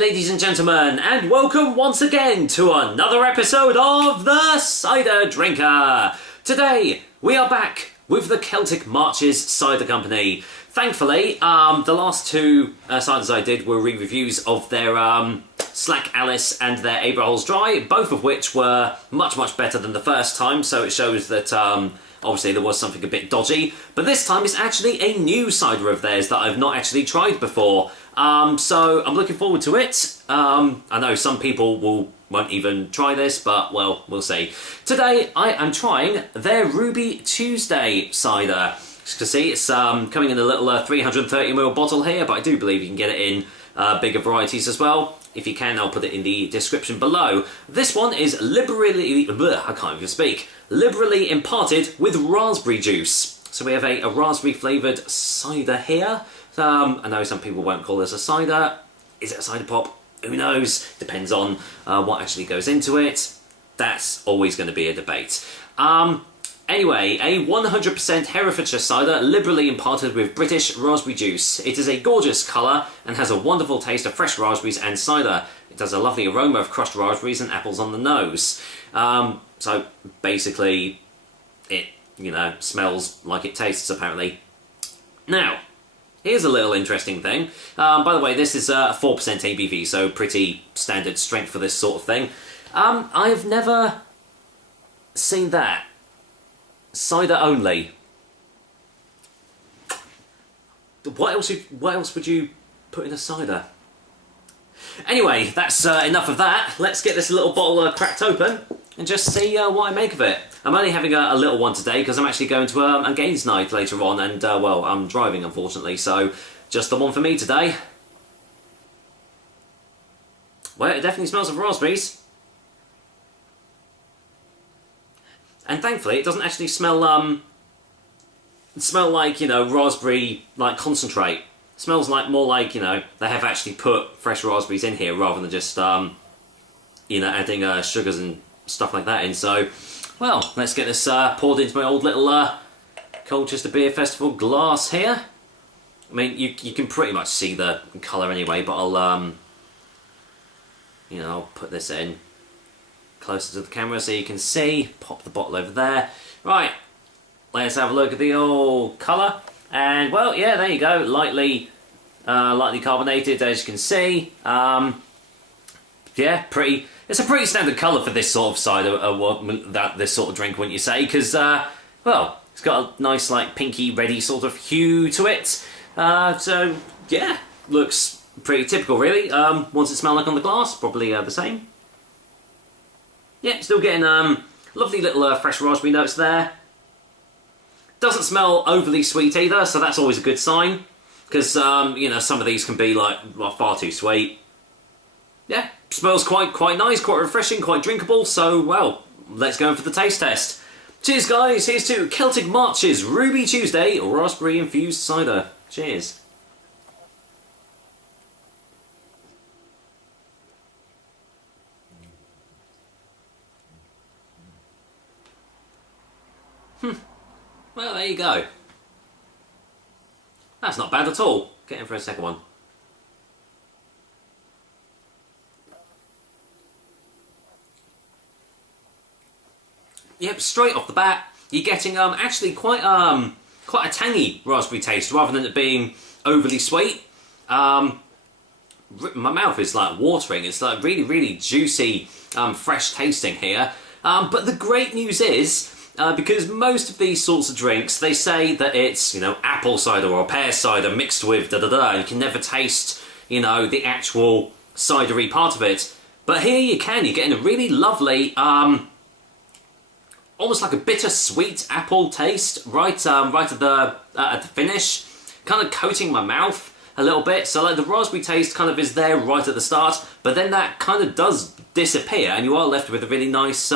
ladies and gentlemen, and welcome once again to another episode of the Cider Drinker. Today, we are back with the Celtic Marches Cider Company. Thankfully, the last two ciders I did were re-reviews of their Slack Alice and their Abraholz Dry, both of which were much better than the first time, so it shows that obviously there was something a bit dodgy. But this time it's actually a new cider of theirs that I've not actually tried before. So I'm looking forward to it. I know some people won't even try this, but well, we'll see. Today I am trying their Ruby Tuesday cider. As you can see, it's coming in a little 330ml bottle here, but I do believe you can get it in bigger varieties as well. If you can, I'll put it in the description below. This one is liberally imparted with raspberry juice. So we have a raspberry flavoured cider here. I know some people won't call this a cider. Is it a cider pop? Who knows? Depends on what actually goes into it. That's always going to be a debate. Anyway, a 100% Herefordshire cider, liberally imparted with British raspberry juice. It is a gorgeous colour and has a wonderful taste of fresh raspberries and cider. It has a lovely aroma of crushed raspberries and apples on the nose. So basically, it, smells like it tastes, apparently. Now, here's a little interesting thing. By the way, this is 4% ABV, so pretty standard strength for this sort of thing. I've never seen that. Cider only. What else would you put in a cider? Anyway, that's enough of that. Let's get this little bottle cracked open and just see what I make of it. I'm only having a little one today because I'm actually going to a games night later on, and well, I'm driving unfortunately, so just the one for me today. Well, it definitely smells of raspberries. And thankfully, it doesn't actually smell like, raspberry, like, concentrate. It smells more like, they have actually put fresh raspberries in here rather than just, adding sugars and stuff like that in. So, well, let's get this poured into my old little Colchester Beer Festival glass here. I mean, you can pretty much see the colour anyway, but I'll, I'll put this in closer to the camera so you can see. Pop the bottle over there. Right, let's have a look at the old colour. And well, yeah, there you go. Lightly carbonated, as you can see. Yeah, pretty. It's a pretty standard colour for this sort of cider, this sort of drink, wouldn't you say? Because well, it's got a nice pinky reddy sort of hue to it. So yeah, looks pretty typical really. What's it smell like on the glass? Probably the same. Yeah, still getting lovely little fresh raspberry notes there. Doesn't smell overly sweet either, so that's always a good sign. Because, some of these can be far too sweet. Yeah, smells quite nice, quite refreshing, quite drinkable, so, well, let's go in for the taste test. Cheers, guys. Here's to Celtic Marches Ruby Tuesday Raspberry Infused Cider. Cheers. Well, there you go. That's not bad at all. Get in for a second one. Yep, straight off the bat, you're getting actually quite a tangy raspberry taste rather than it being overly sweet. My mouth is watering. It's really juicy, fresh tasting here. But the great news is, because most of these sorts of drinks, they say that it's, apple cider or pear cider mixed with da-da-da. You can never taste, the actual cidery part of it. But here you can. You're getting a really lovely, almost like a bittersweet apple taste right at the finish. Kind of coating my mouth a little bit. So the raspberry taste kind of is there right at the start. But then that kind of does disappear and you are left with a really nice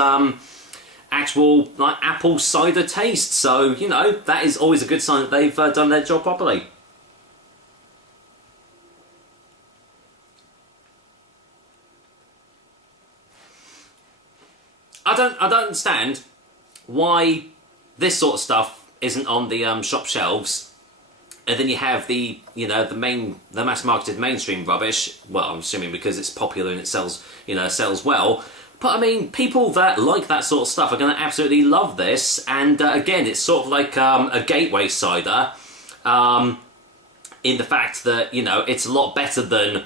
actual apple cider taste, so that is always a good sign that they've done their job properly. I don't understand why this sort of stuff isn't on the shop shelves And then you have the mass marketed mainstream rubbish. Well, I'm assuming because it's popular and it sells well. But I mean, people that like that sort of stuff are going to absolutely love this. And again, it's sort of like a gateway cider, in the fact that it's a lot better than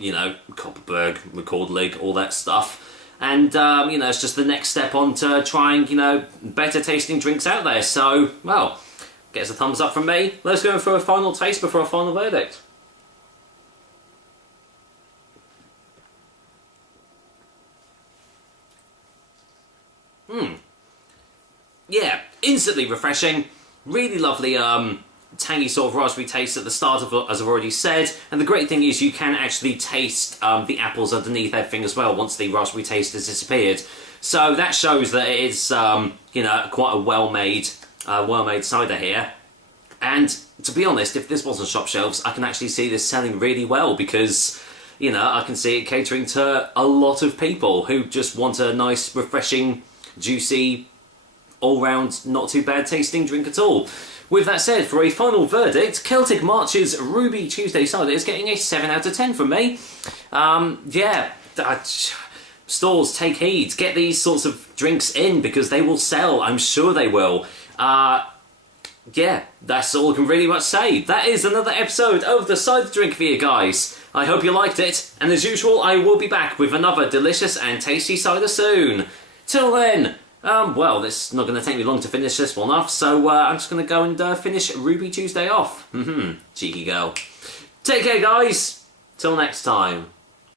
Copperberg, Record League, all that stuff. And it's just the next step on to trying better tasting drinks out there. So well, gets a thumbs up from me. Let's go for a final taste before a final verdict. Yeah, instantly refreshing. Really lovely, tangy sort of raspberry taste at the start of, as I've already said. And the great thing is you can actually taste the apples underneath everything as well once the raspberry taste has disappeared. So that shows that it is, quite a well-made cider here. And to be honest, if this wasn't shop shelves, I can actually see this selling really well because, I can see it catering to a lot of people who just want a nice, refreshing, juicy, all-round, not too bad tasting drink at all. With that said, for a final verdict, Celtic Marches Ruby Tuesday Cider is getting a 7 out of 10 from me. Stores, take heed. Get these sorts of drinks in because they will sell. I'm sure they will. That's all I can really much say. That is another episode of the Cider Drink for you guys. I hope you liked it, and as usual, I will be back with another delicious and tasty cider soon. Till then, it's not going to take me long to finish this one off, so I'm just going to go and finish Ruby Tuesday off. Cheeky girl. Take care, guys. Till next time.